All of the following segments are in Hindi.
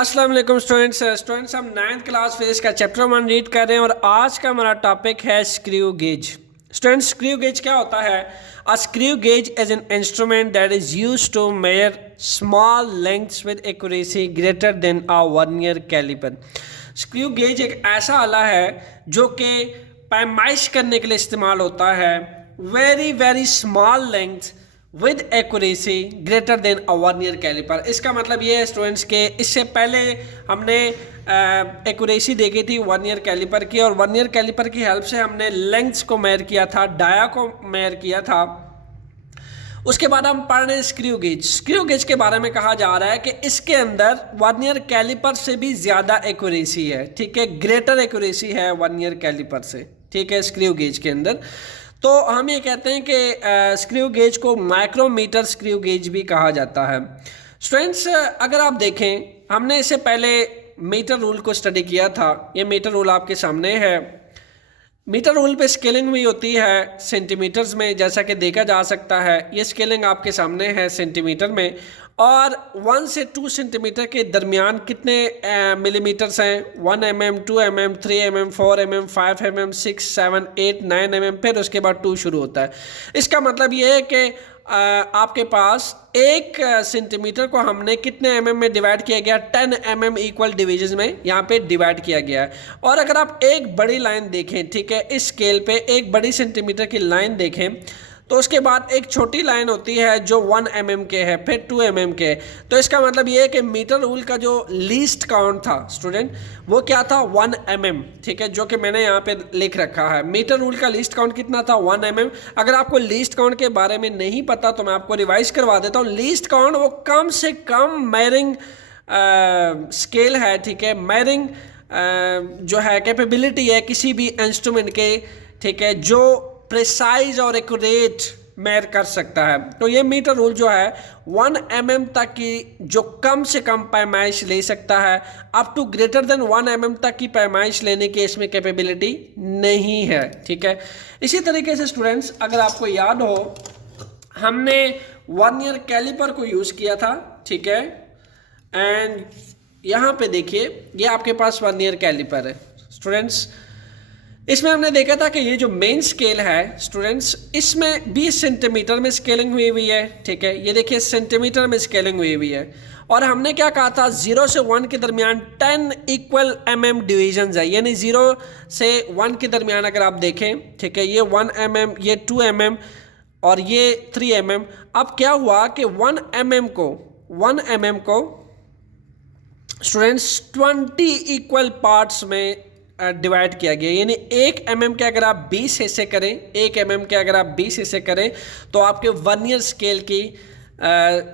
अस्सलाम वालेकुम स्टूडेंट्स हम 9th क्लास फिजिक्स का चैप्टर 1 रीड कर रहे हैं और आज का हमारा टॉपिक है screw gauge. Students, screw gauge क्या होता है? A screw gauge is an instrument that is used to measure small lengths with accuracy greater than a vernier caliper. Screw gauge एक ऐसा आला है जो कि पैमाइश करने के लिए इस्तेमाल होता है। Very small length with accuracy greater than a vernier caliper. इसका मतलब ये है स्टूडेंट्स के इससे पहले हमने एक्यूरेसी देखी थी वर्नियर कैलिपर की, और वर्नियर कैलिपर की हेल्प से हमने लेंथ्स को मेजर किया था, डाया को मेजर किया था। उसके बाद हम पढ़ रहे हैं स्क्रू गेज। स्क्रू गेज के बारे में कहा जा रहा है कि इसके अंदर वर्नियर कैलिपर से भी ज़्यादा एक्यूरेसी है, ठीक है, ग्रेटर एक्यूरेसी है वर्नियर कैलिपर से, ठीक है, स्क्रू गेज के अंदर। तो हम ये कहते हैं कि स्क्रू गेज को माइक्रोमीटर स्क्रू गेज भी कहा जाता है। स्टूडेंट्स, अगर आप देखें, हमने इससे पहले मीटर रूल को स्टडी किया था। ये मीटर रूल आपके सामने है। मीटर रूल पे स्केलिंग हुई होती है सेंटीमीटर्स में, जैसा कि देखा जा सकता है। ये स्केलिंग आपके सामने है सेंटीमीटर में, और 1 से 2 सेंटीमीटर के दरमियान कितने मिलीमीटर्स हैं? 1 mm, 2 mm, 3 mm, 4 mm, 5 mm, 6, 7, 8, 9 mm, फिर उसके बाद 2 शुरू होता है। इसका मतलब ये है कि आपके पास 1 सेंटीमीटर को हमने कितने mm में डिवाइड किया गया? 10 mm इक्वल डिवीजन में यहाँ पे डिवाइड किया गया है। और अगर आप एक बड़ी लाइन देखें, ठीक है, इस स्केल पे एक बड़ी सेंटीमीटर की लाइन देखें, तो उसके बाद एक छोटी लाइन होती है जो 1 mm के है, फिर 2 mm के। तो इसका मतलब ये है कि मीटर रूल का जो लीस्ट काउंट था स्टूडेंट, वो क्या था? 1 mm, ठीक है, जो कि मैंने यहाँ पे लिख रखा है। मीटर रूल का लीस्ट काउंट कितना था? 1 mm। अगर आपको लीस्ट काउंट के बारे में नहीं पता तो मैं आपको रिवाइज करवा देता हूँ। लीस्ट काउंट वो कम से कम मेजरिंग स्केल है, ठीक है, मेजरिंग जो है कैपेबिलिटी है किसी भी इंस्ट्रूमेंट के, ठीक है, जो प्रिसाइज और एक्यूरेट मेजर कर सकता है। तो ये मीटर रूल जो है 1 mm तक की जो कम से कम पैमाइश ले सकता है, up to greater than 1 mm तक की पैमाइश लेने की इसमें कैपेबिलिटी नहीं है, ठीक है। इसी तरीके से स्टूडेंट्स, अगर आपको याद हो, हमने वर्नियर कैलिपर को यूज़ किया था, ठीक है, एंड यहाँ पे देखिए ये आपके पास वर्नियर कैलिपर है स्टूडेंट्स। इसमें हमने देखा था कि ये जो मेन स्केल है स्टूडेंट्स, इसमें 20 सेंटीमीटर में स्केलिंग हुई है, ठीक है, ये देखिए सेंटीमीटर में स्केलिंग हुई है। और हमने क्या कहा था? 0 से 1 के दरमियान 10 इक्वल mm डिवीजन्स है, यानी 0 से 1 के दरमियान अगर आप देखें, ठीक है, ये 1 mm, ये 2 mm और ये 3 mm। अब क्या हुआ कि 1 mm को स्टूडेंट्स 20 इक्वल पार्ट्स में डिवाइड किया गया, यानी 1 mm के अगर आप 20 हिस्से करें, 1 mm के अगर आप 20 हिस्से करें तो आपके वर्नियर स्केल की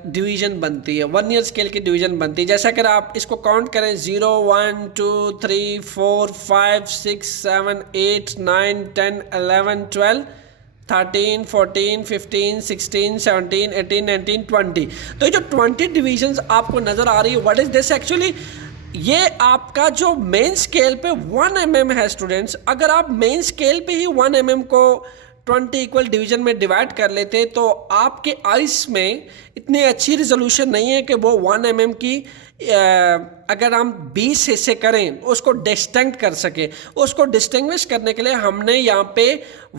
डिवीजन बनती है, वर्नियर स्केल की डिवीजन बनती है। जैसा अगर आप इसको काउंट करें 0, 1, 2, 3, 4, 5, 6, 7, 8, 9, 10, 11, 12, 13, 14, 15, 16, 17, 18, 19, 20। तो ये जो 20 डिवीजन्स आपको नज़र आ रही है, व्हाट इज दिस एक्चुअली? ये आपका जो मेन स्केल पे 1 mm है स्टूडेंट्स। अगर आप मेन स्केल पे ही 1 mm को 20 इक्वल डिवीजन में डिवाइड कर लेते तो आपके आइस में इतनी अच्छी रिजोल्यूशन नहीं है कि वो 1 mm की अगर हम 20 हिस्से करें उसको डिस्टिंक्ट कर सके। उसको डिस्टिंग्विश करने के लिए हमने यहाँ पे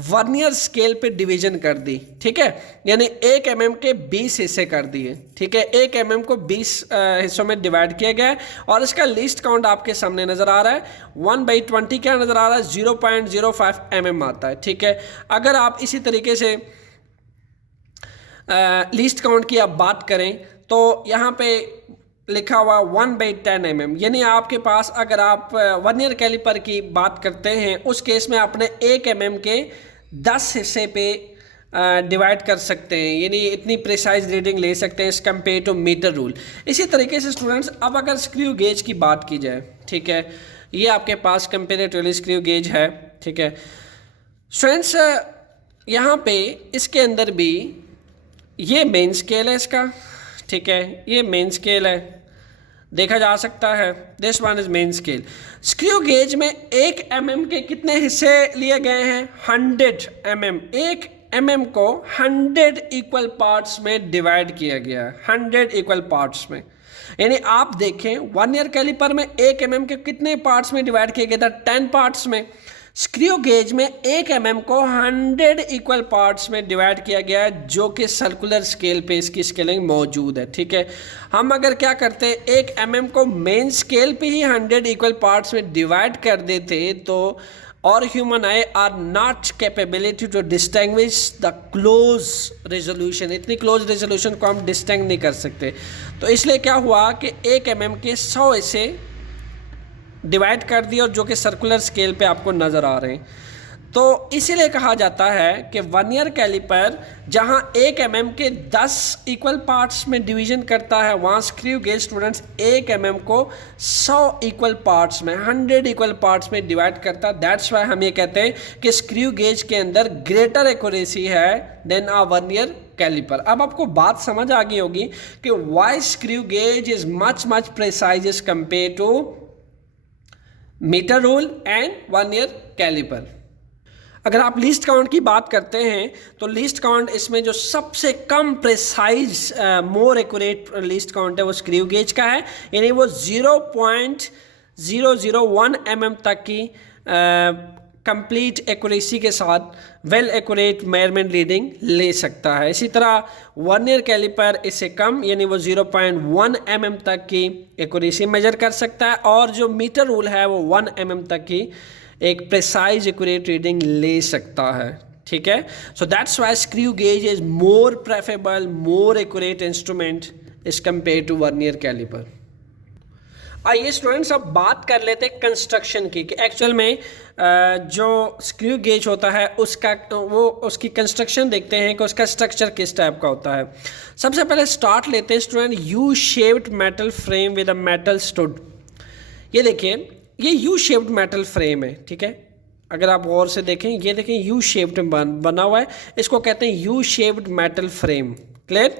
वर्नियर स्केल पे डिवीजन कर दी, ठीक है, यानी 1 mm के 20 हिस्से कर दिए, ठीक है, 1 mm को 20 हिस्सों में डिवाइड किया गया है। और इसका लीस्ट काउंट आपके सामने नज़र आ रहा है। 1/20 क्या नज़र आ रहा है? 0.05 mm आता है, ठीक है। अगर आप इसी तरीके से लीस्ट काउंट की आप बात करें तो यहाँ पे लिखा हुआ 1/10 mm, यानी आपके पास अगर आप वर्नियर कैलिपर की बात करते हैं उस केस में आपने 1 mm के 10 हिस्से पे डिवाइड कर सकते हैं, यानी इतनी प्रिसाइज रीडिंग ले सकते हैं as compare to metre rule. इसी तरीके से स्टूडेंट्स, अब अगर स्क्रू गेज की बात की जाए, ठीक है, ये आपके पास कंपेरेटिवली स्क्रू गेज है, ठीक है स्टूडेंट्स। यहाँ पे इसके अंदर भी ये मेन स्केल है इसका, ठीक है, ये मेन स्केल है, देखा जा सकता है। This one is main scale. Screw gauge में 1 mm के कितने हिस्से लिए गए हैं? 100 mm। 1 एमएम को 100 इक्वल पार्ट्स में डिवाइड किया गया है, 100 इक्वल पार्ट्स में। यानी आप देखें वर्नियर कैलिपर में 1 एमएम के कितने पार्ट्स में डिवाइड किया गया था, 10 पार्ट्स में। स्क्रू गेज में 1 एमएम को 100 इक्वल पार्ट्स में डिवाइड किया गया है, जो कि सर्कुलर स्केल पे इसकी स्केलिंग मौजूद है, ठीक है। हम अगर क्या करते 1 एमएम को मेन स्केल पे ही 100 इक्वल पार्ट्स में डिवाइड कर देते तो और human eye are not capability to distinguish the close resolution, इतनी क्लोज रेजोल्यूशन को हम डिस्टिंग नहीं कर सकते। तो इसलिए क्या हुआ कि 1 एमएम के 100 ऐसे डिवाइड कर दिया और जो कि सर्कुलर स्केल पे आपको नज़र आ रहे हैं। तो इसीलिए कहा जाता है कि वर्नियर कैलिपर जहां 1 एमएम के 10 इक्वल पार्ट्स में डिवीजन करता है, वहां स्क्रू गेज स्टूडेंट्स 1 एमएम को 100 इक्वल पार्ट्स में, 100 इक्वल पार्ट्स में डिवाइड करता है। दैट्स वाई हम ये कहते हैं कि स्क्रू गेज के अंदर ग्रेटर एक्यूरेसी है देन आ वर्नियर कैलिपर। अब आपको बात समझ आ गई होगी कि why screw gauge is much precise as compare to metre rule and vernier caliper. अगर आप लीस्ट काउंट की बात करते हैं तो लीस्ट काउंट इसमें जो सबसे कम precise more accurate least count है वो स्क्रू गेज का है, यानी वो 0.001 mm तक की कंप्लीट एक्यूरेसी के साथ वेल एक्यूरेट मेजरमेंट रीडिंग ले सकता है। इसी तरह वर्नियर कैलिपर इससे कम यानी वो 0.1 mm तक की एक्यूरेसी मेजर कर सकता है, और जो मीटर रूल है वो 1 mm तक की एक प्रिसाइज एक्यूरेट रीडिंग ले सकता है, ठीक है। So that's why screw gauge is more preferable, more accurate instrument is compare to vernier caliper. आइए स्टूडेंट्स अब बात कर लेते हैं कंस्ट्रक्शन की कि एक्चुअल में जो स्क्रू गेज होता है उसकी कंस्ट्रक्शन देखते हैं कि उसका स्ट्रक्चर किस टाइप का होता है। सबसे पहले स्टार्ट लेते हैं student U shaped metal frame with a metal stood. ये देखिए ये यू शेप्ड मेटल फ्रेम है, ठीक है। अगर आप गौर से देखें ये देखें यू शेप्ड बना हुआ है, इसको कहते हैं U shaped metal frame, clear,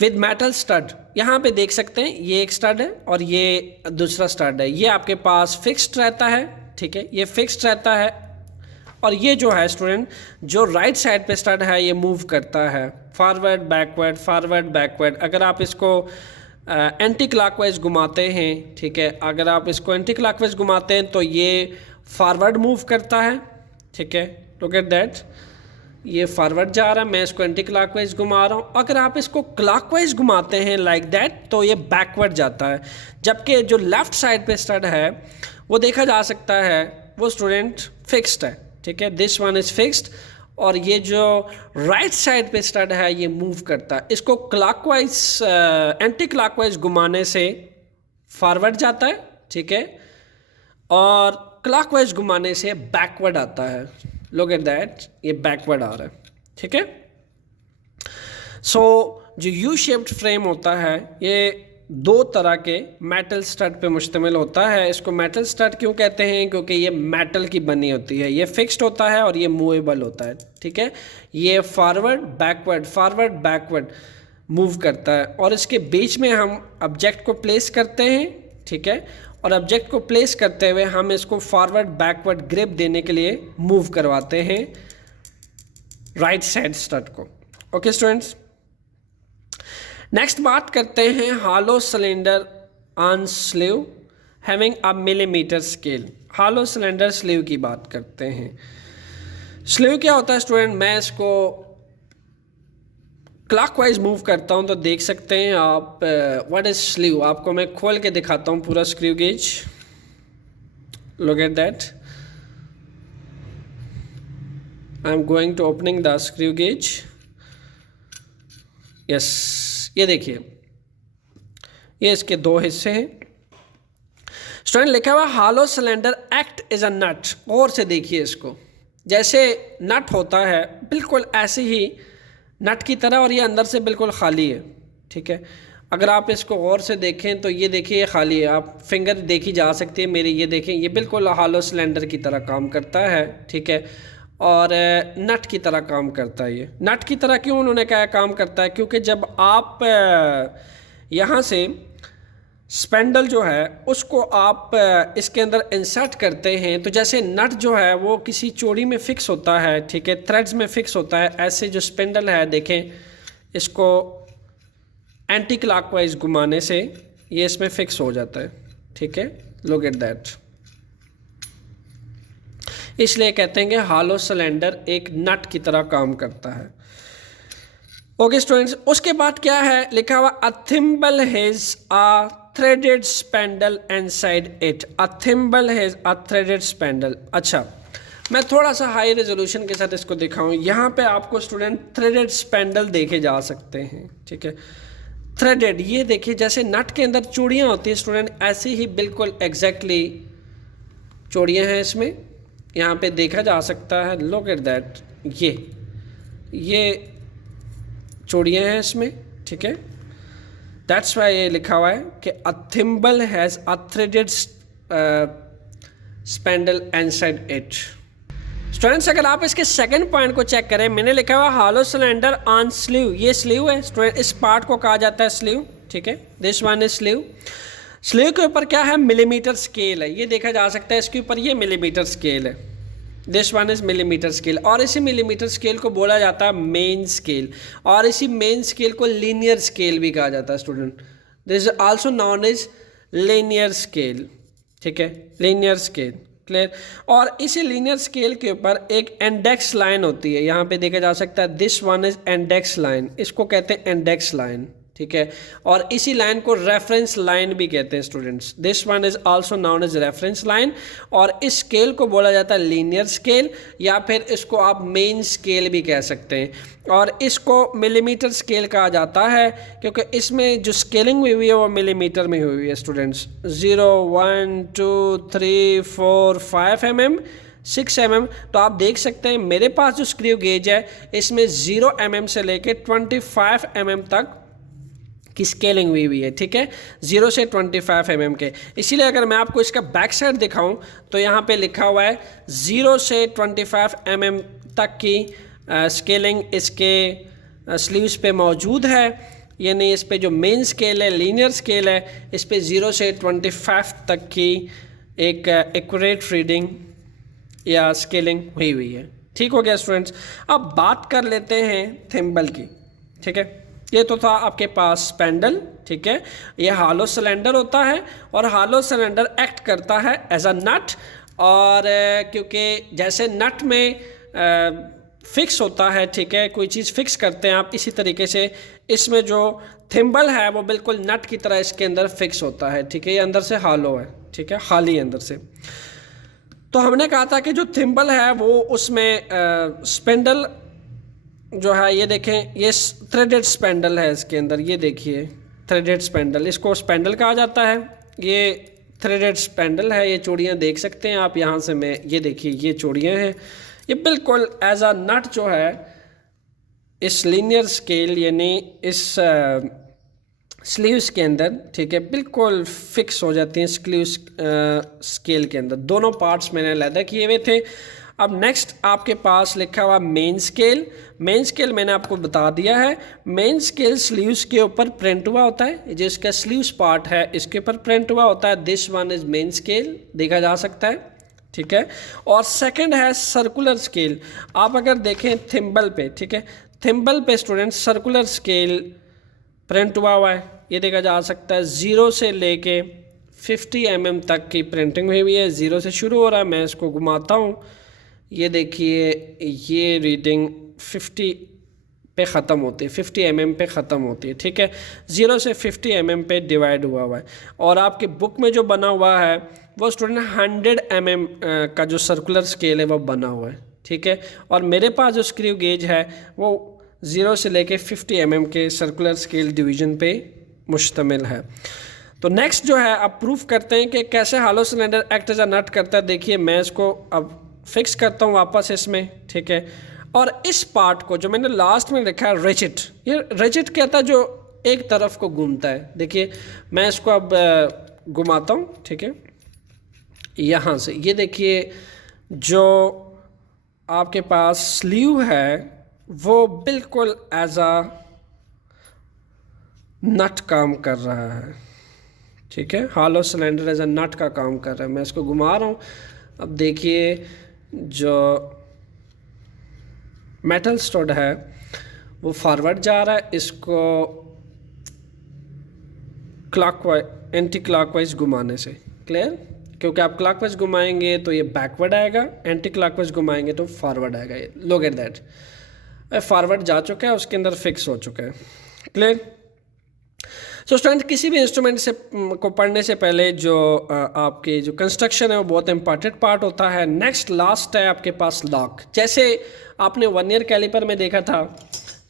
with metal stud. यहाँ पे देख सकते हैं ये एक स्टड है और ये दूसरा स्टड है, ये आपके पास फिक्स्ड रहता है, ठीक है, ये फिक्स्ड रहता है। और ये जो है स्टूडेंट जो राइट साइड पे स्टड है ये मूव करता है फॉरवर्ड बैकवर्ड, फॉरवर्ड बैकवर्ड। अगर आप इसको एंटी क्लॉकवाइज घुमाते हैं, ठीक है, अगर आप इसको एंटी क्लॉकवाइज घुमाते हैं तो ये फॉरवर्ड मूव करता है, ठीक है, लुक एट दैट, ये फॉरवर्ड जा रहा है, मैं इसको एंटी क्लॉकवाइज घुमा रहा हूँ। अगर आप इसको क्लॉकवाइज घुमाते हैं लाइक दैट तो ये बैकवर्ड जाता है। जबकि जो लेफ्ट साइड पे स्टड है वो देखा जा सकता है वो स्टूडेंट फिक्स्ड है, ठीक है, दिस वन इज फिक्स्ड। और ये जो राइट साइड पे स्टड है ये मूव करता है। इसको क्लॉकवाइज एंटी क्लॉकवाइज घुमाने से फॉरवर्ड जाता है, ठीक है, और क्लॉकवाइज घुमाने से बैकवर्ड आता है। लुक एट दैट, ये बैकवर्ड आ रहा है, ठीक है। सो जो यू शेप्ड फ्रेम होता है ये 2 तरह के मेटल स्टड पे मुश्तमिल होता है। इसको मेटल स्टड क्यों कहते हैं? क्योंकि ये मेटल की बनी होती है, ये फिक्स्ड होता है और ये मूवेबल होता है, ठीक है। ये फॉरवर्ड बैकवर्ड मूव करता है और इसके बीच में हम ऑब्जेक्ट को प्लेस करते हैं, ठीक है, और ऑब्जेक्ट को प्लेस करते हुए हम इसको फॉरवर्ड बैकवर्ड ग्रिप देने के लिए मूव करवाते हैं राइट साइड स्टड को। ओके स्टूडेंट्स, नेक्स्ट बात करते हैं hollow cylinder on sleeve having a millimetre scale. Hollow cylinder sleeve की बात करते हैं। स्लीव क्या होता है स्टूडेंट? मैं इसको क्लॉकवाइज मूव करता हूं तो देख सकते हैं आप व्हाट इज स्लीव। आपको मैं खोल के दिखाता हूं पूरा screw gauge. Look at that, I am going to opening the screw gauge. Yes, ये देखिए ये इसके 2 हिस्से हैं स्टूडेंट। लिखा हुआ hollow cylinder act is a nut. और से देखिए इसको, जैसे नट होता है बिल्कुल ऐसे ही नट की तरह, और ये अंदर से बिल्कुल खाली है, ठीक है। अगर आप इसको गौर से देखें तो ये देखिए ये खाली है, आप फिंगर देखी जा सकती है मेरी, ये देखें ये बिल्कुल हॉलो सिलेंडर की तरह काम करता है, ठीक है, और नट की तरह काम करता है। ये नट की तरह क्यों उन्होंने कहा काम करता है? क्योंकि जब आप यहाँ से स्पेंडल जो है उसको आप इसके अंदर इंसर्ट करते हैं, तो जैसे नट जो है वो किसी चोड़ी में फिक्स होता है, ठीक है, थ्रेड्स में फिक्स होता है, ऐसे जो स्पेंडल है देखें इसको एंटी क्लॉकवाइज घुमाने से ये इसमें फिक्स हो जाता है, ठीक है, लुक एट दैट। इसलिए कहते हैं कि हॉलो सिलेंडर एक नट की तरह काम करता है। ओके स्टूडेंट्स, उसके बाद क्या है लिखा हुआ, a thimble has a threaded spindle inside it. A thimble has a threaded spindle. अच्छा, मैं थोड़ा सा हाई रेजोल्यूशन के साथ इसको दिखाऊं। यहाँ पे आपको स्टूडेंट थ्रेडेड स्पेंडल देखे जा सकते हैं, ठीक है, थ्रेडेड, ये देखिए जैसे नट के अंदर चूड़ियाँ होती हैं स्टूडेंट, ऐसे ही बिल्कुल एग्जैक्टली चूड़ियाँ हैं इसमें, यहाँ पे देखा जा सकता है। लुक एट दैट, ये चूड़ियाँ हैं इसमें, ठीक है, दैट्स वाई ये लिखा हुआ है कि a thimble has a threaded spindle inside it. Students, अगर आप इसके सेकंड पॉइंट को चेक करें, मैंने लिखा हुआ हॉलो सिलेंडर ऑन स्लीव, ये स्लीव है स्टूडेंट, इस पार्ट को कहा जाता है स्लीव, ठीक है, this one is sleeve. Sleeve के ऊपर क्या है, मिलीमीटर स्केल है, ये देखा जा सकता है इसके ऊपर, ये मिलीमीटर स्केल है, this one is millimetre scale, और इसी मिलीमीटर स्केल को बोला जाता है मेन स्केल, और इसी मेन स्केल को लीनियर स्केल भी कहा जाता है student, this is also known as linear scale, ठीक है, लीनियर स्केल, क्लियर। और इसी लीनियर स्केल के ऊपर एक इंडेक्स लाइन होती है, यहाँ पे देखा जा सकता है, this one is index line, इसको कहते हैं इंडेक्स लाइन, ठीक है, और इसी लाइन को रेफरेंस लाइन भी कहते हैं students, this one is also known as reference line. और इस स्केल को बोला जाता है लीनियर स्केल, या फिर इसको आप मेन स्केल भी कह सकते हैं, और इसको मिलीमीटर स्केल कहा जाता है क्योंकि इसमें जो स्केलिंग हुई हुई है वो मिलीमीटर में हुई हुई है स्टूडेंट्स, 0, 1, 2, 3, 4, 5 mm, 6 mm। तो आप देख सकते हैं मेरे पास जो स्क्रू गेज है इसमें 0 mm से लेके 25 mm तक की स्केलिंग हुई हुई है, ठीक है, 0 से 25 mm के। इसीलिए अगर मैं आपको इसका बैक साइड दिखाऊं तो यहाँ पे लिखा हुआ है 0 से 25 mm तक की स्केलिंग इसके स्लीव्स पे मौजूद है, यानी इस पे जो मेन स्केल है, लीनियर स्केल है, इस पे 0 से 25 तक की एक एक्यूरेट रीडिंग या स्केलिंग हुई हुई है। ठीक हो गया स्टूडेंट्स। अब बात कर लेते हैं थिम्बल की, ठीक है। ये तो था आपके पास स्पेंडल, ठीक है, ये हॉलो सिलेंडर होता है और हॉलो सिलेंडर एक्ट करता है एज अ नट, और क्योंकि जैसे नट में फिक्स होता है, ठीक है, कोई चीज़ फिक्स करते हैं आप, इसी तरीके से इसमें जो थिम्बल है वो बिल्कुल नट की तरह इसके अंदर फिक्स होता है, ठीक है, ये अंदर से हॉलो है, ठीक है, खाली अंदर से। तो हमने कहा था कि जो थिम्बल है वो उसमें स्पेंडल जो है, ये देखें, ये थ्रेडेड स्पेंडल है इसके अंदर, ये देखिए थ्रेडेड स्पेंडल, इसको स्पेंडल कहा जाता है, ये थ्रेडेड स्पेंडल है, ये चूड़ियाँ देख सकते हैं आप यहाँ से, मैं ये देखिए ये चूड़ियाँ हैं, ये बिल्कुल एज अ नट जो है इस लीनियर स्केल यानी इस स्लीव्स के अंदर, ठीक है, बिल्कुल फिक्स हो जाती हैं स्लीव्स स्केल के अंदर। दोनों पार्ट्स मैंने अलग किए हुए थे। अब नेक्स्ट आपके पास लिखा हुआ मेन स्केल। मेन स्केल मैंने आपको बता दिया है, मेन स्केल स्लीव्स के ऊपर प्रिंट हुआ होता है, जिसका स्लीव्स पार्ट है इसके ऊपर प्रिंट हुआ होता है, this one is main scale, देखा जा सकता है, ठीक है। और सेकंड है सर्कुलर स्केल। आप अगर देखें थिम्बल पे, ठीक है, थिम्बल पे स्टूडेंट सर्कुलर स्केल प्रिंट हुआ है, ये देखा जा सकता है, 0 से लेके 50 mm तक की प्रिंटिंग हुई हुई है, 0 से शुरू हो रहा है, मैं इसको घुमाता हूँ, ये देखिए ये रीडिंग 50 पे ख़त्म होती है, 50 mm पे ख़त्म होती है, ठीक है, 0 से 50 mm पे डिवाइड हुआ है। और आपकी बुक में जो बना हुआ है वो स्टूडेंट 100 mm का जो सर्कुलर स्केल है वो बना हुआ है, ठीक है। और मेरे पास जो स्क्रू गेज है वो 0 से लेके 50 mm के सर्कुलर स्केल डिवीज़न पे मुश्तमिल है। तो नेक्स्ट जो है अब प्रूफ करते हैं कि कैसे hollow cylinder act as a nut करता है। देखिए मैं इसको अब फिक्स करता हूँ वापस इसमें, ठीक है। और इस पार्ट को जो मैंने लास्ट में लिखा है रिजिड, ये रिजिड कहता है जो एक तरफ को घूमता है। देखिए मैं इसको अब घुमाता हूँ, ठीक है, यहाँ से, ये देखिए जो आपके पास स्लीव है वो बिल्कुल एज अ नट काम कर रहा है, ठीक है। हॉलो सिलेंडर एज अ नट का काम कर रहा है। मैं इसको घुमा रहा हूँ। अब देखिए जो मेटल स्टड है वो फॉरवर्ड जा रहा है, इसको क्लॉकवाइज एंटी क्लॉकवाइज घुमाने से। क्लियर? क्योंकि आप क्लॉकवाइज घुमाएंगे तो ये बैकवर्ड आएगा, एंटी क्लॉकवाइज घुमाएंगे तो फॉरवर्ड आएगा। ये लुक एट दैट, फॉरवर्ड जा चुका है, उसके अंदर फिक्स हो चुका है। क्लियर? सो स्टूडेंट, किसी भी इंस्ट्रूमेंट से को पढ़ने से पहले जो आपके जो कंस्ट्रक्शन है वो बहुत इंपॉर्टेंट पार्ट होता है। नेक्स्ट लास्ट है आपके पास लॉक। जैसे आपने वर्नियर कैलिपर में देखा था,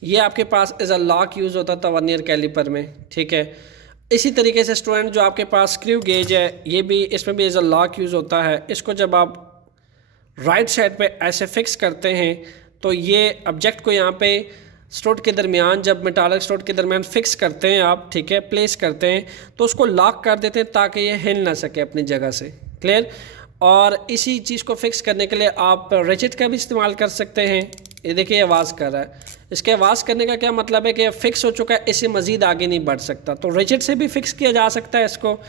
ये आपके पास एज अ लॉक यूज़ होता था वर्नियर कैलिपर में। ठीक है। इसी तरीके से स्टूडेंट जो आपके पास स्क्रू गेज है, ये भी इसमें भी एज अ लॉक यूज़ होता है। इसको जब आप राइट साइड पे ऐसे फिक्स करते हैं तो ये ऑब्जेक्ट को यहाँ पे स्टड के दरमियान, जब मेटालिक स्टड के दरमियान फिक्स करते हैं आप, ठीक है, प्लेस करते हैं, तो उसको लॉक कर देते हैं ताकि ये हिल ना सके अपनी जगह से। क्लियर? और इसी चीज़ को फिक्स करने के लिए आप रेचेट का भी इस्तेमाल कर सकते हैं। ये देखिए आवाज़ कर रहा है। इसके आवाज़ करने का क्या मतलब है कि फिक्स हो चुका है, इससे मज़ीद आगे नहीं बढ़ सकता, तो रेचेट से भी फिक्स किया जा सकता है इसको।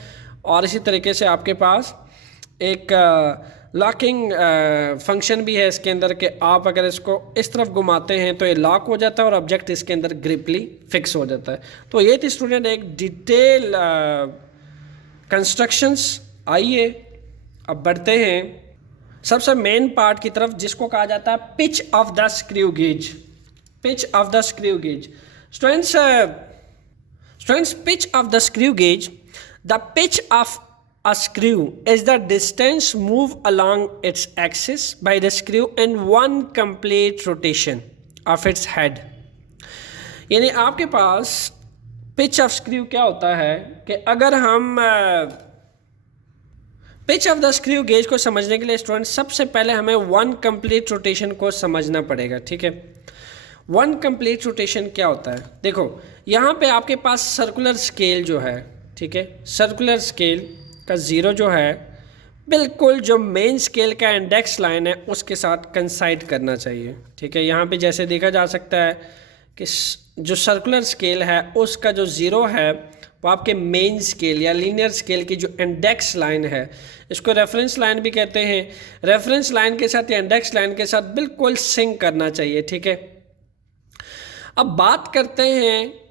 और इसी तरीके से आपके पास एक लॉकिंग फंक्शन भी है इसके अंदर कि आप अगर इसको इस तरफ घुमाते हैं तो ये लॉक हो जाता है और ऑब्जेक्ट इसके अंदर ग्रिपली फिक्स हो जाता है। तो ये थी स्टूडेंट एक डिटेल कंस्ट्रक्शंस। आइए अब बढ़ते हैं सबसे मेन पार्ट की तरफ, जिसको कहा जाता है pitch of the screw gauge. Pitch of the screw gauge students, pitch of the screw gauge, the pitch of a screw is the distance moved along its axis by the screw in one complete rotation of its head। यानी आपके पास पिच ऑफ स्क्रू क्या होता है कि अगर हम pitch of the screw gauge को समझने के लिए स्टूडेंट सबसे पहले हमें वन कंप्लीट रोटेशन को समझना पड़ेगा। ठीक है। वन कंप्लीट रोटेशन क्या होता है? देखो यहाँ पे आपके पास सर्कुलर स्केल जो है, ठीक है, सर्कुलर स्केल का ज़ीरो जो है बिल्कुल जो मेन स्केल का इंडेक्स लाइन है उसके साथ कंसाइड करना चाहिए। ठीक है। यहाँ पे जैसे देखा जा सकता है कि जो सर्कुलर स्केल है उसका जो ज़ीरो है वो आपके मेन स्केल या लीनियर स्केल की जो इंडेक्स लाइन है, इसको रेफरेंस लाइन भी कहते हैं, रेफरेंस लाइन के साथ या इंडेक्स लाइन के साथ बिल्कुल सिंक करना चाहिए। ठीक है। अब बात करते हैं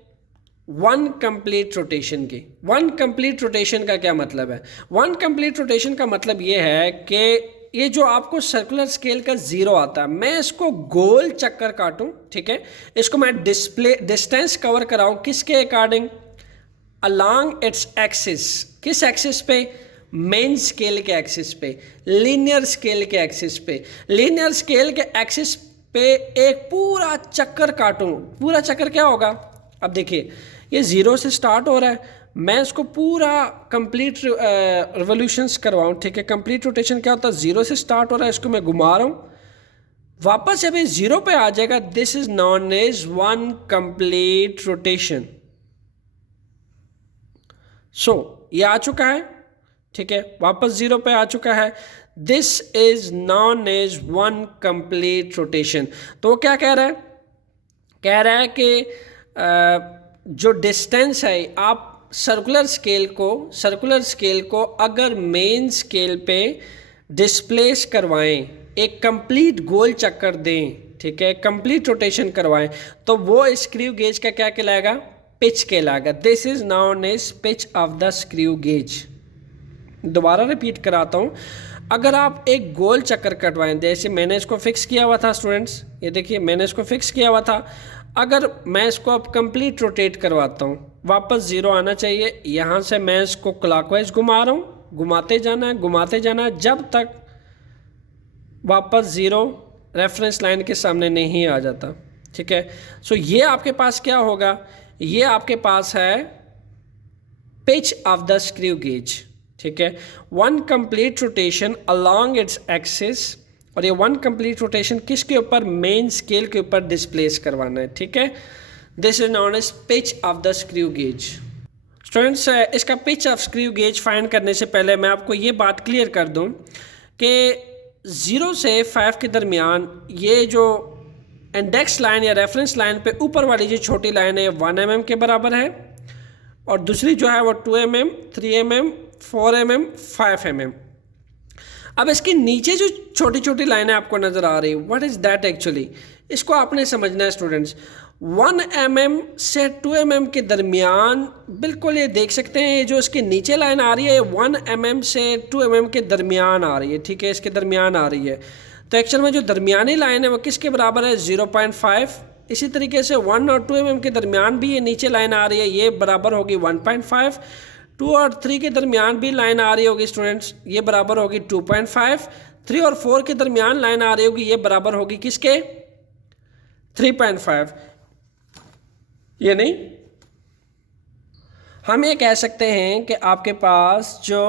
वन कंप्लीट रोटेशन की। वन कंप्लीट रोटेशन का क्या मतलब है? वन कंप्लीट रोटेशन का मतलब ये है कि ये जो आपको सर्कुलर स्केल का ज़ीरो आता है, मैं इसको गोल चक्कर काटूं, ठीक है, इसको मैं डिस्टेंस कवर कराऊं किसके अकॉर्डिंग? Along its axis. किस एक्सिस पे? मेन स्केल के एक्सिस पे, लीनियर स्केल के एक्सिस पे। लीनियर स्केल के एक्सिस पे एक पूरा चक्कर काटूं। पूरा चक्कर क्या होगा? अब देखिए ये ज़ीरो से स्टार्ट हो रहा है, मैं इसको पूरा कंप्लीट रिवोल्यूशंस करवाऊँ। ठीक है। कंप्लीट रोटेशन क्या होता है? ज़ीरो से स्टार्ट हो रहा है, इसको मैं घुमा रहा हूँ, वापस जब ये ज़ीरो पे आ जाएगा, this is known as one complete rotation. So ये आ चुका है, ठीक है, वापस ज़ीरो पे आ चुका है, this is known as one complete rotation. तो वो क्या कह रहा है? कह रहा है कि जो डिस्टेंस है आप सर्कुलर स्केल को अगर मेन स्केल पे डिस्प्लेस करवाएं, एक कंप्लीट गोल चक्कर दें, ठीक है, कंप्लीट रोटेशन करवाएं, तो वो स्क्रू गेज का क्या कहलाएगा? पिच कहलाएगा। This is known as pitch of the screw gauge. दोबारा रिपीट कराता हूँ, अगर आप एक गोल चक्कर कटवाएं, जैसे मैंने इसको फिक्स किया हुआ था स्टूडेंट्स, ये देखिए मैंने इसको फिक्स किया हुआ था, अगर मैं इसको अब कंप्लीट रोटेट करवाता हूँ, वापस ज़ीरो आना चाहिए, यहाँ से मैं इसको क्लॉकवाइज घुमा रहा हूँ, घुमाते जाना है जब तक वापस ज़ीरो रेफरेंस लाइन के सामने नहीं आ जाता। ठीक है। सो ये आपके पास क्या होगा? ये आपके पास है pitch of the screw gauge. ठीक है। One complete rotation along its axis, और ये वन कंप्लीट रोटेशन किसके ऊपर? मेन स्केल के ऊपर डिस्प्लेस करवाना है। ठीक है। This is known as pitch of the screw gauge. Students, इसका pitch of screw gauge find करने से पहले मैं आपको ये बात क्लियर कर दूं कि 0 से 5 के दरमियान ये जो इंडेक्स लाइन या रेफरेंस लाइन पे ऊपर वाली जो छोटी लाइन है 1 mm के बराबर है, और दूसरी जो है वो 2 mm, 3 mm, 4 mm, 5 mm। अब इसके नीचे जो छोटी छोटी लाइनें आपको नज़र आ रही है, व्हाट इज़ दैट एक्चुअली, इसको आपने समझना है स्टूडेंट्स। 1 mm से 2 mm के दरमियान, बिल्कुल ये देख सकते हैं, ये जो इसके नीचे लाइन आ रही है 1 mm से 2 mm के दरमियान आ रही है, ठीक है, इसके दरमियान आ रही है। तो एक्चुअल में जो दरमियानी लाइन है वो किसके बराबर है, 0.5। इसी तरीके से 1 और 2 mm के दरमियान भी ये नीचे लाइन आ रही है, ये बराबर होगी 1.5। 2 और 3 के दरमियान भी लाइन आ रही होगी स्टूडेंट्स, ये बराबर होगी 2.5। 3 और 4 के दरमियान लाइन आ रही होगी, ये बराबर होगी किसके, 3.5। ये नहीं, हम ये कह सकते हैं कि आपके पास जो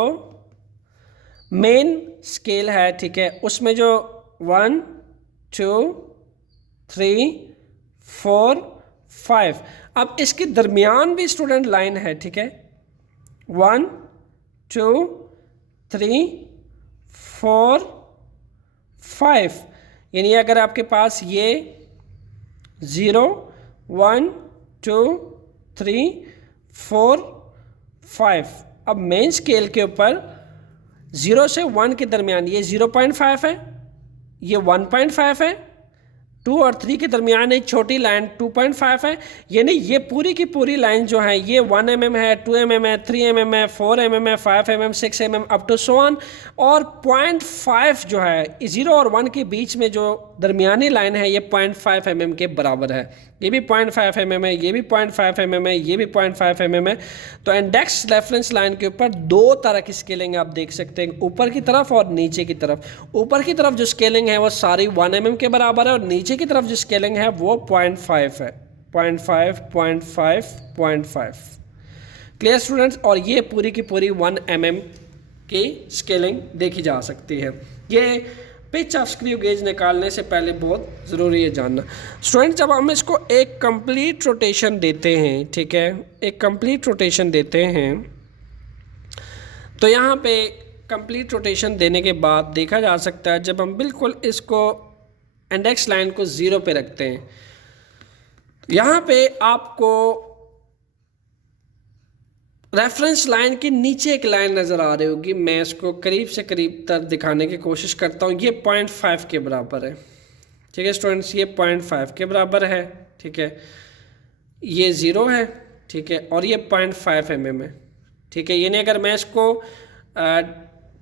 मेन स्केल है, ठीक है, उसमें जो 1 2 3 4 5, अब इसके दरमियान भी स्टूडेंट लाइन है, ठीक है, 1 2 3 4 5। यानी अगर आपके पास ये 0 1 2 3 4 5, अब मेन स्केल के ऊपर 0 से 1 के दरमियान ये 0.5 है, ये 1.5 है, 2 और 3 के दरमियान एक छोटी लाइन 2.5 है। यानी ये पूरी की पूरी लाइन जो है ये 1 mm है, 2 mm है, 3 mm है, 4 mm है, 5 mm, 6 mm up to so on. और 0.5 जो है 0 और 1 के बीच में जो दरमियानी लाइन है ये 0.5 mm के बराबर है। ये भी 0.5 mm है, ये भी 0.5 mm है, ये भी 0.5 mm है। तो इंडेक्स रेफरेंस लाइन के ऊपर दो तरह की स्केलिंग आप देख सकते हैं, ऊपर की तरफ और नीचे की तरफ। ऊपर की तरफ जो स्केलिंग है वो सारी 1 mm के बराबर है और नीचे की तरफ जो स्केलिंग है वो 0.5 है, 0.5 0.5 0.5। क्लियर स्टूडेंट्स, और ये पूरी की पूरी 1 mm की स्केलिंग देखी जा सकती है। ये पिच ऑफ स्क्रू गेज निकालने से पहले बहुत ज़रूरी है जानना। स्टूडेंट, जब हम इसको एक कंप्लीट रोटेशन देते हैं, ठीक है, एक कंप्लीट रोटेशन देते हैं, तो यहाँ पे कंप्लीट रोटेशन देने के बाद देखा जा सकता है जब हम बिल्कुल इसको इंडेक्स लाइन को 0 पे रखते हैं, यहाँ पे आपको रेफरेंस लाइन के नीचे एक लाइन नज़र आ रही होगी। मैं इसको करीब से करीब तक दिखाने की कोशिश करता हूँ। ये 0.5 के बराबर है, ठीक है स्टूडेंट्स, ये 0.5 के बराबर है, ठीक है, ये 0 है, ठीक है, और ये 0.5 mm है, ठीक है। यानी अगर मैं इसको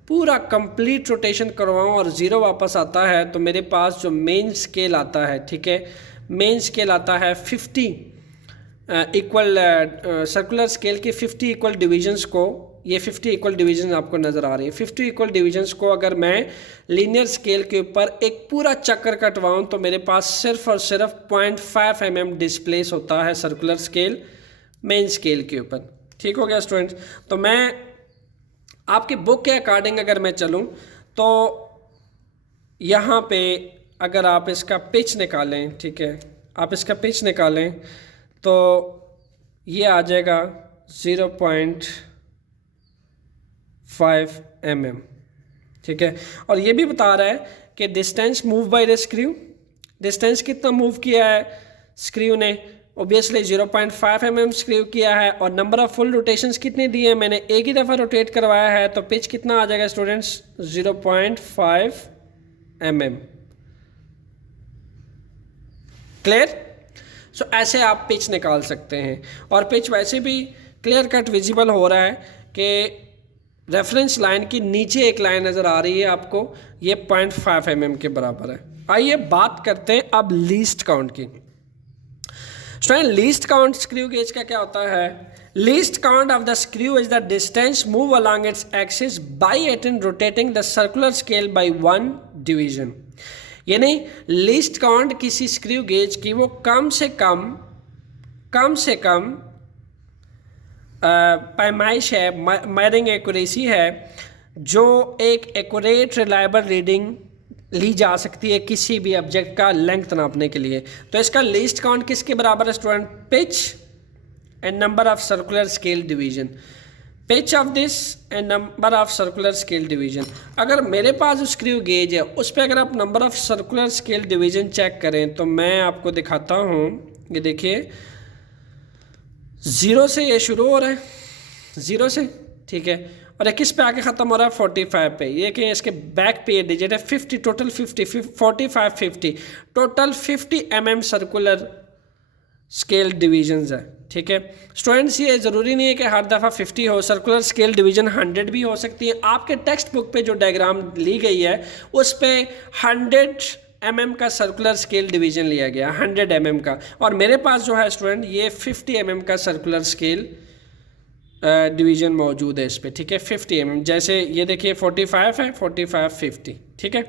पूरा कंप्लीट रोटेशन करवाऊँ और 0 वापस आता है तो मेरे पास जो मेन स्केल आता है, ठीक है, मेन स्केल आता है 50 इक्वल सर्कुलर स्केल के 50 इक्वल डिविजन्स को, ये 50 इक्वल डिवीजन आपको नज़र आ रही है। 50 इक्वल डिवीजन्स को अगर मैं लीनियर स्केल के ऊपर एक पूरा चक्कर कटवाऊँ तो मेरे पास सिर्फ और सिर्फ 0.5 mm डिस्प्लेस होता है सर्कुलर स्केल मेन स्केल के ऊपर। ठीक हो गया स्टूडेंट्स। तो मैं आपकी बुक के अकॉर्डिंग अगर मैं चलूँ तो यहाँ पे अगर आप इसका पिच निकालें, ठीक है, आप इसका पिच निकालें तो ये आ जाएगा 0.5 mm, ठीक है। और ये भी बता रहा है कि distance move by the screw, distance कितना मूव किया है स्क्रू ने, ओबियसली 0.5 mm स्क्रू किया है। और नंबर ऑफ फुल रोटेशंस कितने दिए हैं, मैंने एक ही दफ़ा रोटेट करवाया है, तो पिच कितना आ जाएगा स्टूडेंट्स 0.5 mm। क्लियर। सो ऐसे आप पिच निकाल सकते हैं। और पिच वैसे भी क्लियर कट विजिबल हो रहा है कि रेफरेंस लाइन की नीचे एक लाइन नज़र आ रही है आपको, ये 0.5 mm के बराबर है। आइए बात करते हैं अब लीस्ट काउंट की। Student, least count screw gauge का क्या होता है? Least count of the screw is the distance move along its axis by it in rotating the circular scale by 1 division. यानी लीस्ट काउंट किसी स्क्रू गेज की वो कम से कम पैमाइश है, मेजरिंग एक्यूरेसी है, जो एक एक्यूरेट रिलायबल रीडिंग ली जा सकती है किसी भी ऑब्जेक्ट का लेंथ नापने के लिए। तो इसका लीस्ट काउंट किसके बराबर है student? Pitch and number of circular scale division. Pitch of this and number of circular scale division. अगर मेरे पास जो स्क्रू गेज है उस पर अगर आप number of circular scale division check करें तो मैं आपको दिखाता हूँ, ये देखिए ज़ीरो से ये शुरू हो रहा है, ज़ीरो से, ठीक है, और ये किस पे आके ख़त्म हो रहा है 45 पे। ये कि इसके बैक पे ये डिजिट है 50, total 50, 45 50, total 50 mm circular scale divisions है, ठीक है। स्टूडेंट्स ये ज़रूरी नहीं है कि हर दफ़ा 50 हो, सर्कुलर स्केल डिवीजन 100 भी हो सकती है। आपके टेक्स्ट बुक पे जो डायग्राम ली गई है उस पे 100 mm का सर्कुलर स्केल डिवीजन लिया गया, 100 mm का, और मेरे पास जो है स्टूडेंट ये 50 mm का सर्कुलर स्केल डिवीजन मौजूद है इस पे, ठीक है, 50 mm। जैसे ये देखिए 45 है, 45 50, ठीक है।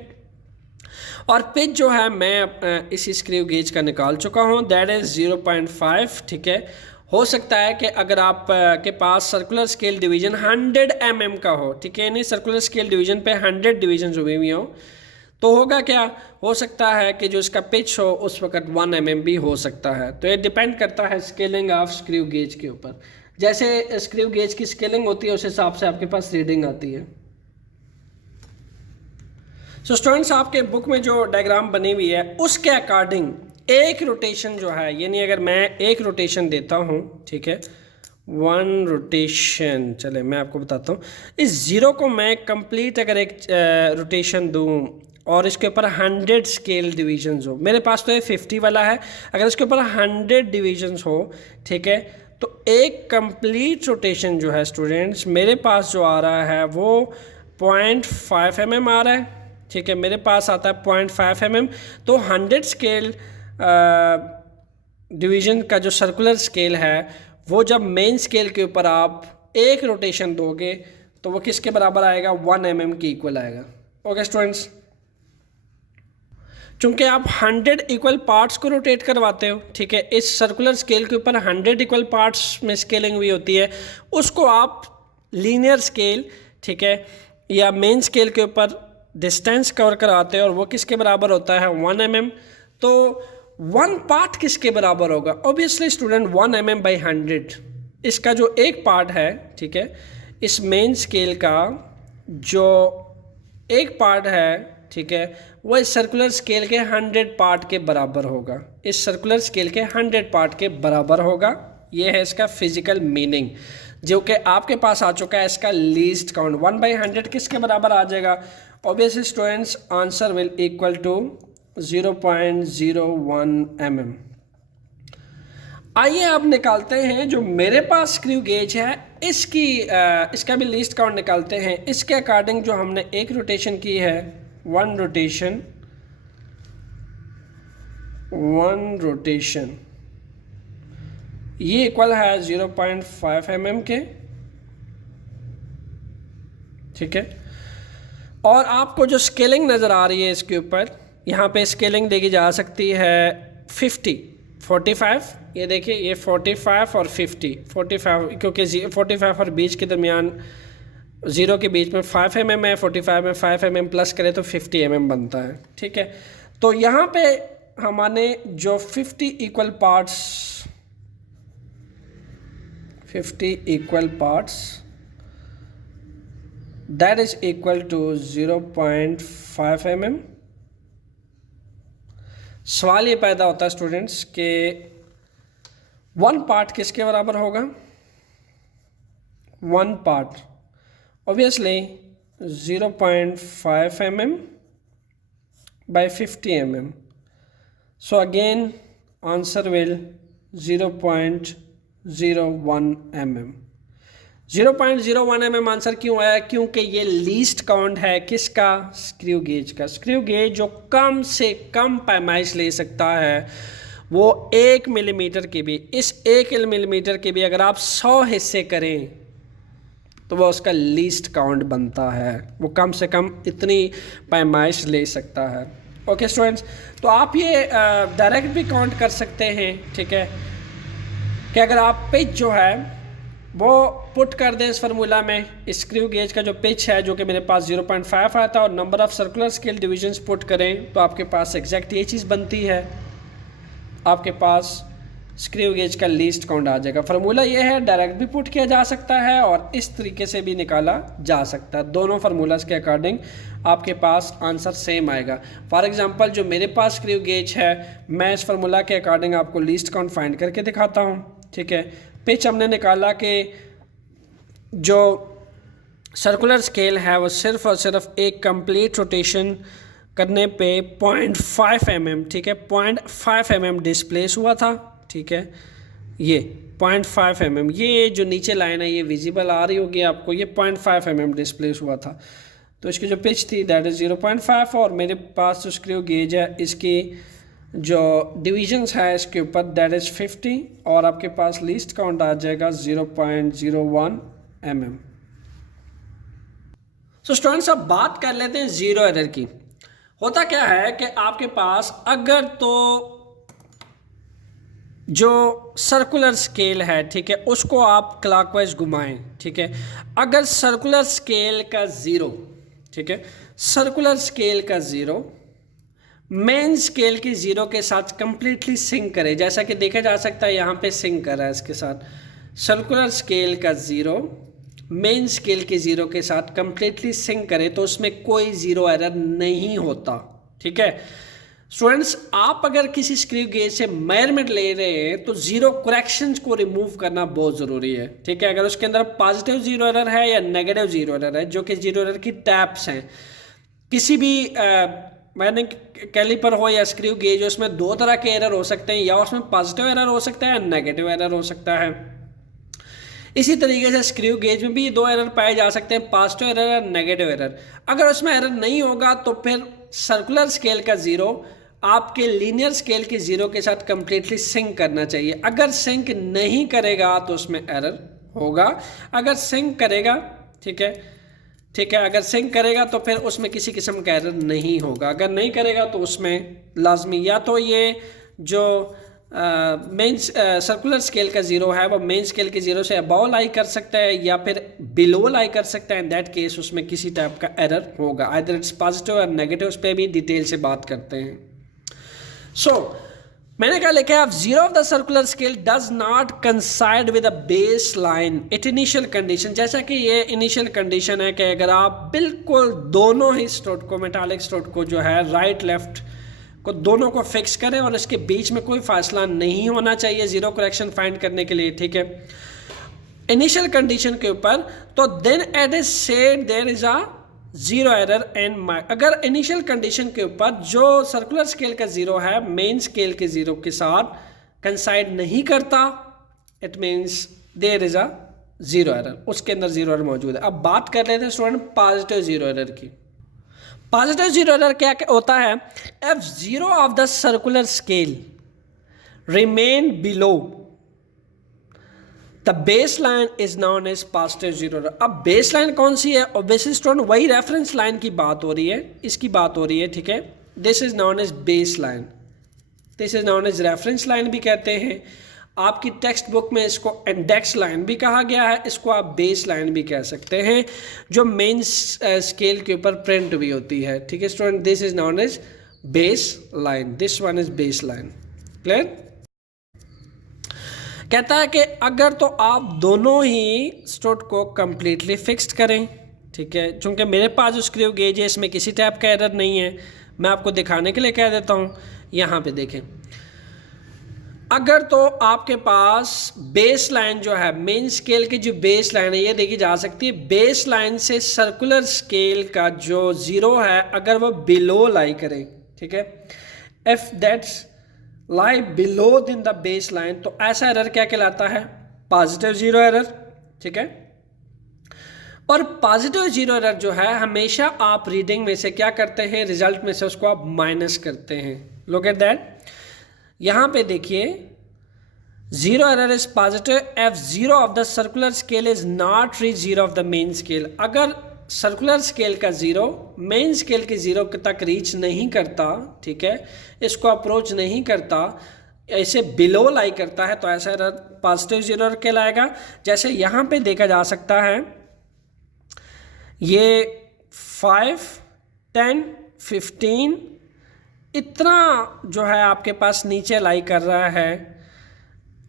और पिच जो है मैं इसी स्क्रू गेज का निकाल चुका हूँ, दैट इज़ 0.5, ठीक है। हो सकता है कि अगर आप के पास सर्कुलर स्केल डिवीजन 100 mm का हो, ठीक है, नहीं सर्कुलर स्केल डिवीजन पे 100 डिवीजन हुए हुई हो, तो होगा क्या, हो सकता है कि जो इसका पिच हो उस वक्त 1 mm भी हो सकता है। तो ये डिपेंड करता है स्केलिंग ऑफ स्क्रू गेज के ऊपर। जैसे स्क्रू गेज की स्केलिंग होती है उस हिसाब से आपके पास रीडिंग आती है। सो स्टूडेंट्स आपके बुक में जो डायग्राम बनी हुई है उसके अकॉर्डिंग एक रोटेशन जो है, यानी अगर मैं एक रोटेशन देता हूँ, ठीक है, 1 रोटेशन, चले मैं आपको बताता हूँ, इस ज़ीरो को मैं कंप्लीट अगर एक रोटेशन दूँ और इसके ऊपर 100 स्केल डिवीजन्स हो, मेरे पास तो ये 50 वाला है, अगर इसके ऊपर 100 डिवीजन्स हो, ठीक है, तो एक कंप्लीट रोटेशन जो है स्टूडेंट्स मेरे पास जो आ रहा है वो 0.5 mm आ रहा है, ठीक है, मेरे पास आता है 0.5 mm। तो 100 स्केल डिवीजन का जो सर्कुलर स्केल है वो जब मेन स्केल के ऊपर आप एक रोटेशन दोगे तो वो किसके बराबर आएगा, 1 mm के इक्वल आएगा। ओके स्टूडेंट्स, चूंकि आप 100 इक्वल पार्ट्स को रोटेट करवाते हो, ठीक है, इस सर्कुलर स्केल के ऊपर 100 इक्वल पार्ट्स में स्केलिंग हुई होती है, उसको आप लीनियर स्केल, ठीक है, या मेन स्केल के ऊपर डिस्टेंस कवर कराते हैं और वो किसके बराबर होता है 1 mm। तो 1 पार्ट किसके बराबर होगा, ऑब्वियसली स्टूडेंट 1 mm बाई 100। इसका जो एक पार्ट है, ठीक है, इस मेन स्केल का जो एक पार्ट है, ठीक है, वो इस सर्कुलर स्केल के 100 पार्ट के बराबर होगा, इस सर्कुलर स्केल के 100 पार्ट के बराबर होगा। ये है इसका फिजिकल मीनिंग जो कि आपके पास आ चुका है। इसका लीस्ट काउंट 1/100 किसके बराबर आ जाएगा, obviously students answer will equal to 0.01 mm। आइए आप निकालते हैं जो मेरे पास स्क्रू गेज है इसका भी लीस्ट काउंट निकालते हैं। इसके अकॉर्डिंग जो हमने एक रोटेशन की है, 1 रोटेशन ये इक्वल है 0.5 mm के, ठीक है। और आपको जो स्केलिंग नज़र आ रही है इसके ऊपर, यहाँ पे स्केलिंग देखी जा सकती है 50, 45, ये देखिए ये 45 और 50, 45 क्योंकि 45 और बीच के दरमियान 0 के बीच में 5 mm है, 45 में 5 mm प्लस करें तो 50 mm बनता है, ठीक है। तो यहाँ पे हमारे जो 50 equal parts that is equal to 0.5 mm। सवाल ये पैदा होता है स्टूडेंट्स के 1 पार्ट किसके बराबर होगा, 1 part obviously 0.5 mm by 50 mm। So again answer will 0.01 mm। 0.01 mm answer क्यों आया, क्योंकि ये लीस्ट काउंट है किसका, स्क्रू गेज का। स्क्रू गेज जो कम से कम पैमाइश ले सकता है वो 1 मिलीमीटर की भी, इस 1 मिलीमीटर की भी अगर आप 100 हिस्से करें तो वो उसका लीस्ट काउंट बनता है, वो कम से कम इतनी पैमाइश ले सकता है। ओके स्टूडेंट्स, तो आप ये डायरेक्ट भी काउंट कर सकते हैं, ठीक है, कि अगर आप पिच जो है वो पुट कर दें इस फार्मूला में, स्क्रू गेज का जो पिच है जो कि मेरे पास 0.5 आया था, और number of circular scale divisions put करें तो आपके पास एग्जैक्ट ये चीज़ बनती है, आपके पास स्क्रू गेज का लीस्ट काउंट आ जाएगा। फार्मूला ये है, डायरेक्ट भी पुट किया जा सकता है और इस तरीके से भी निकाला जा सकता है। दोनों फार्मूलाज के अकॉर्डिंग आपके पास आंसर सेम आएगा। फॉर एग्जांपल जो मेरे पास स्क्रू गेज है, मैं इस फार्मूला के अकॉर्डिंग आपको लीस्ट काउंट फाइंड करके दिखाता हूँ, ठीक है। पिच हमने निकाला कि जो सर्कुलर स्केल है वो सिर्फ और सिर्फ एक कंप्लीट रोटेशन करने पे 0.5 mm, ठीक है, 0.5 mm डिस्प्लेस हुआ था, ठीक है, ये 0.5 mm, ये जो नीचे लाइन है ये विजिबल आ रही होगी आपको, ये 0.5 mm डिस्प्लेस हुआ था। तो इसकी जो पिच थी दैट इज़ 0.5 और मेरे पास जो स्क्रू गेज है इसकी जो डिविजन्स है इसके ऊपर दैट इज़ 50 और आपके पास लीस्ट काउंट आ जाएगा 0.01 mm। सो स्टूडेंट्स अब बात कर लेते हैं ज़ीरो एरर की। होता क्या है कि आपके पास अगर तो जो सर्कुलर स्केल है, ठीक है, उसको आप क्लॉकवाइज घुमाएं, ठीक है, अगर सर्कुलर स्केल का ज़ीरो, ठीक है, सर्कुलर स्केल का ज़ीरो मेन स्केल की ज़ीरो के साथ कंप्लीटली सिंक करे, जैसा कि देखा जा सकता है यहाँ पे सिंक कर रहा है इसके साथ, सर्कुलर स्केल का ज़ीरो मेन स्केल के ज़ीरो के साथ कंप्लीटली सिंक करे तो उसमें कोई ज़ीरो एरर नहीं होता, ठीक है। स्टूडेंट्स आप अगर किसी स्क्रू गेज से मेजरमेंट ले रहे हैं तो ज़ीरो करेक्शंस को रिमूव करना बहुत ज़रूरी है, ठीक है। अगर उसके अंदर पॉजिटिव ज़ीरो एरर है या नेगेटिव ज़ीरो एरर है, जो कि ज़ीरो एरर की टैप्स हैं, किसी भी मैंने कैलिपर हो या स्क्रू गेज हो, उसमें दो तरह के एरर हो सकते हैं, या उसमें पॉजिटिव एरर हो सकता है या नेगेटिव एरर हो सकता है। इसी तरीके से स्क्रू गेज में भी दो एरर पाए जा सकते हैं, पॉजिटिव एरर और नेगेटिव एरर। अगर उसमें एरर नहीं होगा तो फिर सर्कुलर स्केल का ज़ीरो आपके लीनियर स्केल के ज़ीरो के साथ कंप्लीटली सिंक करना चाहिए। अगर सिंक नहीं करेगा तो उसमें एरर होगा, अगर सिंक करेगा, ठीक है, ठीक है, अगर सिंक करेगा तो फिर उसमें किसी किस्म का एरर नहीं होगा। अगर नहीं करेगा तो उसमें लाजमी या तो ये जो मेन सर्कुलर स्केल का ज़ीरो है वो मेन स्केल के ज़ीरो से अबव लाई कर सकता है या फिर बिलो लाई कर सकता है। इन दैट केस उसमें किसी टाइप का एरर होगा, आइदर इट्स पॉजिटिव और नेगेटिव, उस पर भी डिटेल से बात करते हैं। सो मैंने कहा लिखा है zero of the circular scale does not कंसाइड with a base line it initial condition. जैसा कि ये इनिशियल कंडीशन है कि अगर आप बिल्कुल दोनों ही स्ट्रोक को, मेटालिक स्ट्रोक को जो है राइट लेफ्ट को दोनों को फिक्स करें और इसके बीच में कोई फासला नहीं होना चाहिए जीरो करेक्शन फाइंड करने के लिए, ठीक है, इनिशियल कंडीशन के ऊपर, तो then it is said there is a zero error and mark. अगर इनिशियल कंडीशन के ऊपर जो सर्कुलर स्केल का जीरो है मेन स्केल के जीरो के साथ कंसाइड नहीं करता, it means there is a zero error, उसके अंदर जीरो एरर मौजूद है। अब बात कर लेते हैं स्टूडेंट पॉजिटिव जीरो एरर की। पॉजिटिव जीरो एरर क्या होता है? If zero of the circular scale remain below the base line is known as positive zero error. अब बेस लाइन कौन सी है? ऑब्वियसली स्टूडेंट वही रेफरेंस लाइन की बात हो रही है, इसकी बात हो रही है, ठीक है। This is known as base line, this is known as reference line भी कहते हैं। आपकी टेक्स्ट बुक में इसको इंडेक्स लाइन भी कहा गया है, इसको आप बेस लाइन भी कह सकते हैं, जो मेन स्केल के ऊपर प्रिंट भी होती है, ठीक है student. This is known as base line, this one is base line. Clear? कहता है कि अगर तो आप दोनों ही स्ट्रोक को कंप्लीटली फिक्स्ड करें, ठीक है, चूंकि मेरे पास जो स्क्रू गेज है इसमें किसी टाइप का एरर नहीं है, मैं आपको दिखाने के लिए कह देता हूँ। यहाँ पे देखें, अगर तो आपके पास बेस लाइन जो है मेन स्केल की जो बेस लाइन है ये देखी जा सकती है, बेस लाइन से सर्कुलर स्केल का जो ज़ीरो है अगर वो बिलो लाई करे, ठीक है, इफ दैट्स लाई बिलो दिन द बेस लाइन, तो ऐसा एरर क्या कहलाता है? पॉजिटिव जीरो एरर, ठीक है। और पॉजिटिव जीरो एरर जो है हमेशा आप रीडिंग में से क्या करते हैं, रिजल्ट में से उसको आप माइनस करते हैं। लुक एट दैट, यहाँ पे देखिए, zero error is positive if zero of the circular scale is not reach zero of the main scale. अगर सर्कुलर स्केल का जीरो मेन स्केल के जीरो तक रीच नहीं करता, ठीक है, इसको अप्रोच नहीं करता, ऐसे बिलो लाई करता है, तो ऐसा एरर पॉजिटिव जीरो एरर कहलाएगा। जैसे यहाँ पे देखा जा सकता है ये 5, 10, 15 इतना जो है आपके पास नीचे लाई कर रहा है,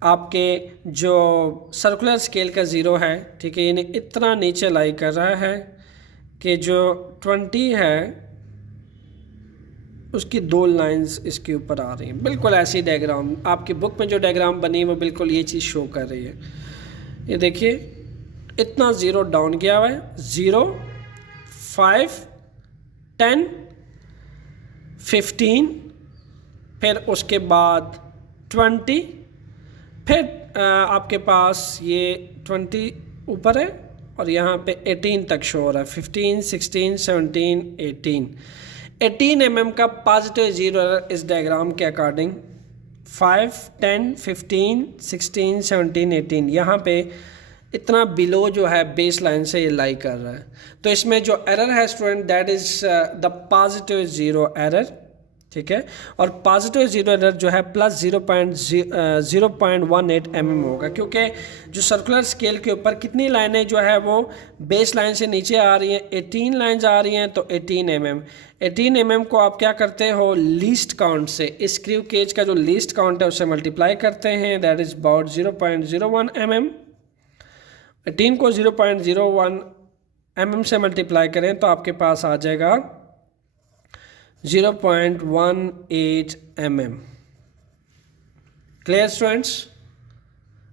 आपके जो सर्कुलर स्केल का ज़ीरो है, ठीक है, यानी इतना नीचे लाई कर रहा है कि जो 20 है उसकी 2 लाइंस इसके ऊपर आ रही हैं। बिल्कुल ऐसी डायग्राम आपकी बुक में जो डायग्राम बनी है वो बिल्कुल ये चीज़ शो कर रही है। ये देखिए इतना ज़ीरो डाउन किया हुआ है, 0, 5, 10, 15, फिर उसके बाद 20, फिर आपके पास ये 20 ऊपर है और यहाँ पे 18 तक शो हो रहा है, 15, 16, 17, 18 mm का पॉजिटिव ज़ीरो एरर इस डायग्राम के अकॉर्डिंग 5, 10, 15, 16, 17, 18 यहाँ पे इतना बिलो जो है बेस लाइन से ये लाई कर रहा है। तो इसमें जो एरर है student that is the positive zero error, ठीक है। और पॉजिटिव ज़ीरो एरर जो है प्लस 0.18 mm होगा, क्योंकि जो सर्कुलर स्केल के ऊपर कितनी लाइनें जो है वो बेस लाइन से नीचे आ रही हैं, 18 लाइन्स आ रही हैं, तो 18 mm को आप क्या करते हो लीस्ट काउंट से, इस स्क्रू केज का जो लीस्ट काउंट है उससे मल्टीप्लाई करते हैं, दैट इज़ अबाउट 0.01 mm। 18 को 0.01 mm से मल्टीप्लाई करें तो आपके पास आ जाएगा 0.18 mm। Clear students?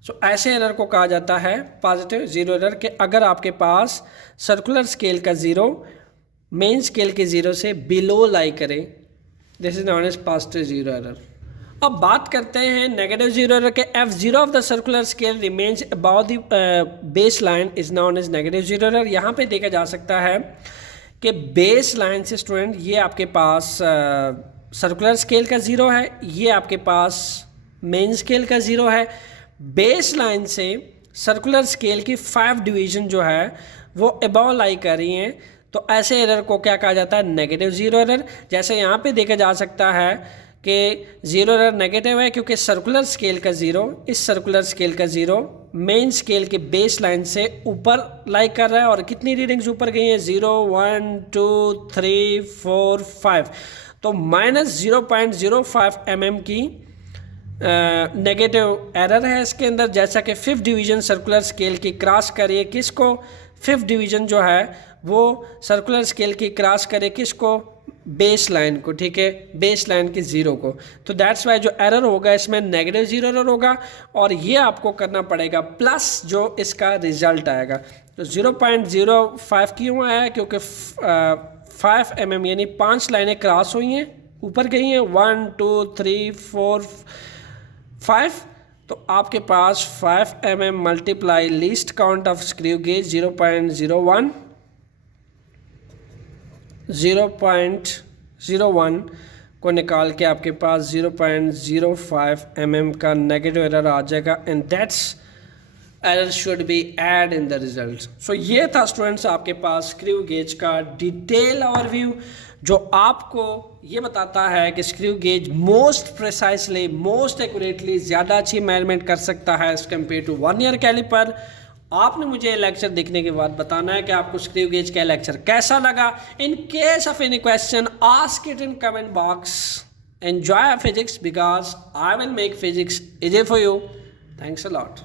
सो ऐसे एरर को कहा जाता है पॉजिटिव ज़ीरो एरर के अगर आपके पास सर्कुलर स्केल का ज़ीरो मेन स्केल के ज़ीरो से बिलो लाई करे, this is known as positive zero error. अब बात करते हैं नेगेटिव ज़ीरो एरर के। F0 of the circular scale remains about the base line is known as negative zero error. यहाँ पे देखा जा सकता है कि बेस लाइन से स्टूडेंट ये आपके पास सर्कुलर स्केल का ज़ीरो है, ये आपके पास मेन स्केल का ज़ीरो है। बेस लाइन से सर्कुलर स्केल की 5 डिवीज़न जो है वो अबव लाई कर रही हैं, तो ऐसे एरर को क्या कहा जाता है? Negative zero error. जैसे यहाँ पे देखा जा सकता है कि ज़ीरो एरर नेगेटिव है क्योंकि सर्कुलर स्केल का ज़ीरो, इस सर्कुलर स्केल का ज़ीरो मेन स्केल के बेस लाइन से ऊपर लाई कर रहा है और कितनी रीडिंग्स ऊपर गई हैं? 0, 1, 2, 3, 4, 5। तो माइनस 0.05 mm की नेगेटिव एरर है इसके अंदर। जैसा कि 5th डिवीज़न सर्कुलर स्केल की क्रॉस करिए किसको? 5th डिवीज़न जो है वो सर्कुलर स्केल की क्रॉस करे किसको? बेस लाइन को, ठीक है, बेस लाइन के ज़ीरो को। तो दैट्स वाई जो एरर होगा इसमें नेगेटिव ज़ीरो एरर होगा और ये आपको करना पड़ेगा प्लस जो इसका रिजल्ट आएगा। तो 0.05 क्यों आया है? क्योंकि 5 mm यानी 5 लाइनें क्रॉस हुई हैं, ऊपर गई हैं, 1, 2, 3, 4, 5। तो आपके पास 5 mm multiply least count of screw gauge 0.01 को निकाल के आपके पास 0.05 mm का नेगेटिव एरर आ जाएगा and that's error should be add in the result. So ये था स्टूडेंट्स आपके पास स्क्रू गेज का डिटेल ओवरव्यू जो आपको ये बताता है कि screw gauge most precisely, most accurately ज़्यादा अच्छी मेजरमेंट कर सकता है एज कम्पेयर टू 1 ईयर कैलिपर। आपने मुझे लेक्चर देखने के बाद बताना है कि आपको स्क्रू गेज का लेक्चर कैसा लगा। In case of any question ask it in comment box. Enjoy physics because I will make physics easy for you. Thanks a lot.